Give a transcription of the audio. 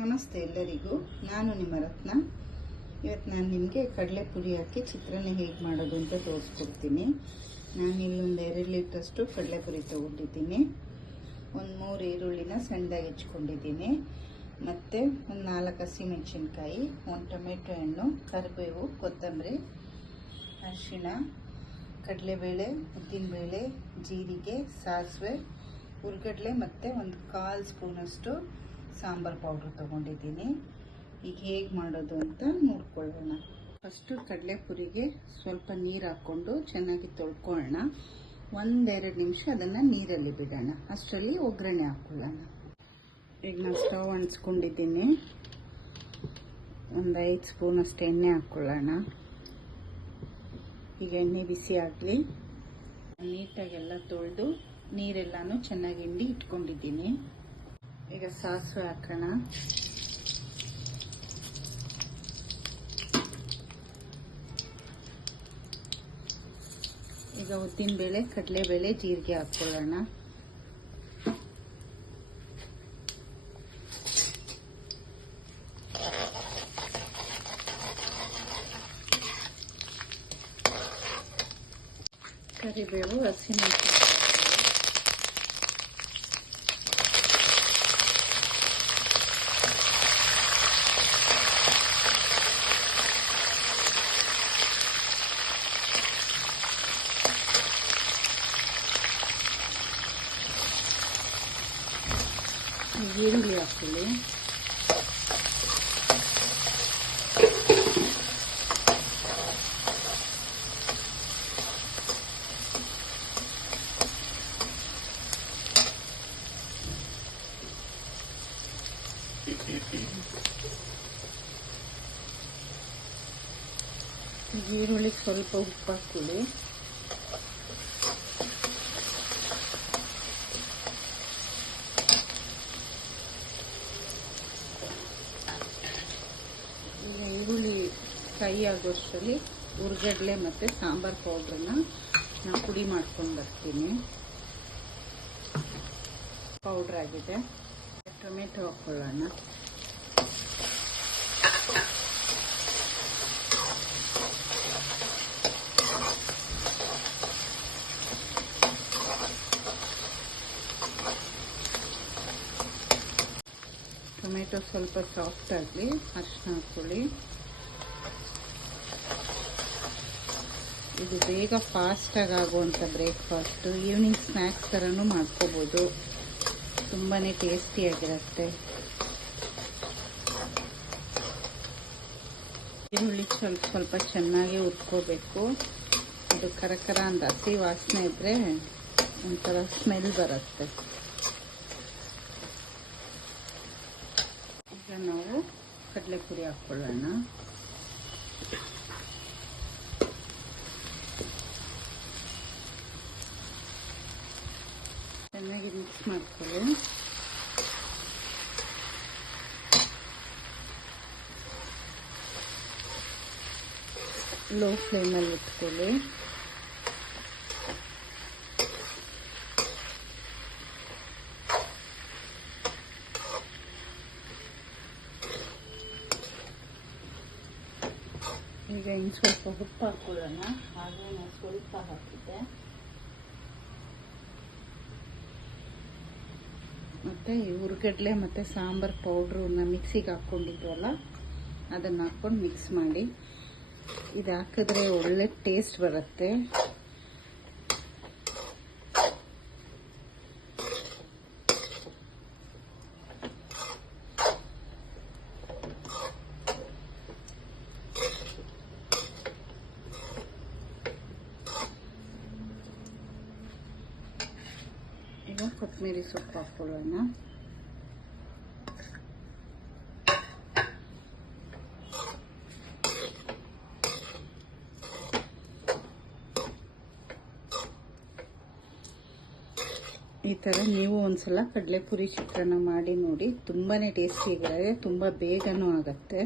ನಮಸ್ತೆ ಎಲ್ಲರಿಗೂ, ನಾನು ನಿಮ್ಮ ರತ್ನ. ಇವತ್ತು ನಾನು ನಿಮಗೆ ಕಡಲೆಪುರಿ ಹಾಕಿ ಚಿತ್ರಾನ್ನ ಹೇಗೆ ಮಾಡೋದು ಅಂತ ತೋರಿಸ್ಕೊಡ್ತೀನಿ. ನಾನು ಇಲ್ಲೊಂದು 2 ಲೀಟ್ರಷ್ಟು ಕಡಲೆಪುರಿ ತೊಗೊಂಡಿದ್ದೀನಿ. ಒಂದು 3 ಈರುಳ್ಳಿನ ಸಣ್ಣದಾಗಿ ಹೆಚ್ಕೊಂಡಿದ್ದೀನಿ. ಮತ್ತು ಒಂದು 4 ಹಸಿಮೆಣಸಿನ್ಕಾಯಿ, 1 ಟೊಮೆಟೊ ಹಣ್ಣು, ಕರಿಬೇವು, ಕೊತ್ತಂಬರಿ, ಅರಿಶಿಣ, ಕಡಲೆಬೇಳೆ, ಉದ್ದಿನಬೇಳೆ, ಜೀರಿಗೆ, ಸಾಸಿವೆ, ಹುರ್ಗಡ್ಲೆ ಮತ್ತು ಒಂದು 1/4 ಸ್ಪೂನಷ್ಟು ಸಾಂಬಾರು ಪೌಡ್ರ್ ತೊಗೊಂಡಿದ್ದೀನಿ. ಈಗ ಹೇಗೆ ಮಾಡೋದು ಅಂತ ನೋಡ್ಕೊಳ್ಳೋಣ. ಫಸ್ಟು ಕಡಲೆಪುರಿಗೆ ಸ್ವಲ್ಪ ನೀರು ಹಾಕ್ಕೊಂಡು ಚೆನ್ನಾಗಿ ತೊಳ್ಕೊಳ್ಳೋಣ. 1-2 ನಿಮಿಷ ಅದನ್ನು ನೀರಲ್ಲಿ ಬಿಡೋಣ. ಅಷ್ಟರಲ್ಲಿ ಒಗ್ಗರಣೆ ಹಾಕ್ಕೊಳ್ಳೋಣ. ಈಗ ನಾನು ಸ್ಟವ್ ಅಂಟಿಸ್ಕೊಂಡಿದ್ದೀನಿ. ಒಂದು 5 ಸ್ಪೂನಷ್ಟು ಎಣ್ಣೆ ಹಾಕ್ಕೊಳ್ಳೋಣ. ಈಗ ಎಣ್ಣೆ ಬಿಸಿ ಆಗಲಿ. ನೀಟಾಗೆಲ್ಲ ತೊಳೆದು ನೀರೆಲ್ಲನೂ ಚೆನ್ನಾಗಿ ಹಿಂಡಿ ಇಟ್ಕೊಂಡಿದ್ದೀನಿ. ಈಗ ಸಾಸಿವೆ ಹಾಕೋಣ. ಈಗ ಉದ್ದಿನಬೇಳೆ, ಕಡಲೆಬೇಳೆ, ಜೀರಿಗೆ ಹಾಕ್ಕೊಳ್ಳೋಣ. ಕರಿಬೇವು, ಹಸಿಮೆಣಸಿನಕಾಯಿ, ಈರುಳ್ಳಿ ಹಾಕೊಳ್ಳಿ. ಈರುಳ್ಳಿಗೆ ಸ್ವಲ್ಪ ಉಪ್ಪು ಹಾಕೊಳ್ಳಿ. ಈರುಳ್ಳಿ ಫ್ರೈ ಆಗೋಷ್ಟರಲ್ಲಿ ಹುರ್ಗಡ್ಲೆ ಮತ್ತು ಸಾಂಬಾರು ಪೌಡ್ರನ್ನ ನಾನು ಪುಡಿ ಮಾಡ್ಕೊಂಡು ಬರ್ತೀನಿ. ಪೌಡ್ರ್ ಆಗಿದೆ. ಟೊಮೆಟೊ ಹಾಕ್ಕೊಳ್ಳೋಣ. ಟೊಮೆಟೊ ಸ್ವಲ್ಪ ಸಾಫ್ಟ್ ಆಗಲಿ. ಅರಿಶಿನ ಹಾಕ್ಕೊಳ್ಳಿ. ಇದು ಬೇಗ ಫಾಸ್ಟಾಗಿ ಆಗುವಂಥ ಬ್ರೇಕ್ಫಾಸ್ಟು. ಈವ್ನಿಂಗ್ ಸ್ನ್ಯಾಕ್ಸ್ ಥರನೂ ಮಾಡ್ಕೋಬೋದು. ತುಂಬಾ ಟೇಸ್ಟಿಯಾಗಿರುತ್ತೆ. ಈರುಳ್ಳಿ ಸ್ವಲ್ಪ ಚೆನ್ನಾಗಿ ಹುರ್ಕೋಬೇಕು. ಅದು ಕರಕರ ಅಂತ ಹಸಿ ವಾಸನೆ ಇದ್ದರೆ ಒಂಥರ ಸ್ಮೆಲ್ ಬರುತ್ತೆ. ಈಗ ನಾವು ಕಡಲೆಪುರಿ ಹಾಕ್ಕೊಳ್ಳೋಣ. ಚೆನ್ನಾಗಿ ಮಿಕ್ಸ್ ಮಾಡ್ಕೊಳ್ಳಿ. ಲೋ ಫ್ಲೇಮಲ್ಲಿ ಇಟ್ಕೊಳ್ಳಿ. ಈಗ ಇನ್ನು ಸ್ವಲ್ಪ ಉಪ್ಪು ಹಾಕ್ಕೊಳ್ಳೋಣ. ಹಾಗೆ ನಾನು ಸ್ವಲ್ಪ ಹಾಕಿದ್ದೆ. ಮತ್ತು ಈ ಹುರ್ಗಡ್ಲೆ ಮತ್ತು ಸಾಂಬಾರು ಪೌಡ್ರನ್ನ ಮಿಕ್ಸಿಗೆ ಹಾಕ್ಕೊಂಡಿದ್ವಲ್ಲ, ಅದನ್ನು ಹಾಕ್ಕೊಂಡು ಮಿಕ್ಸ್ ಮಾಡಿ. ಇದು ಹಾಕಿದ್ರೆ ಒಳ್ಳೆ ಟೇಸ್ಟ್ ಬರುತ್ತೆ. ಈಗ ಕೊತ್ತಂಬರಿ ಸೊಪ್ಪು ಹಾಕ್ಕೊಳ್ಳೋಣ. ಈ ಥರ ನೀವು ಒಂದ್ಸಲ ಕಡಲೆಪುರಿ ಚಿತ್ರಾನ್ನ ಮಾಡಿ ನೋಡಿ. ತುಂಬಾ ಟೇಸ್ಟಿಯಾಗಿರುತ್ತೆ. ತುಂಬ ಬೇಗನೂ ಆಗುತ್ತೆ.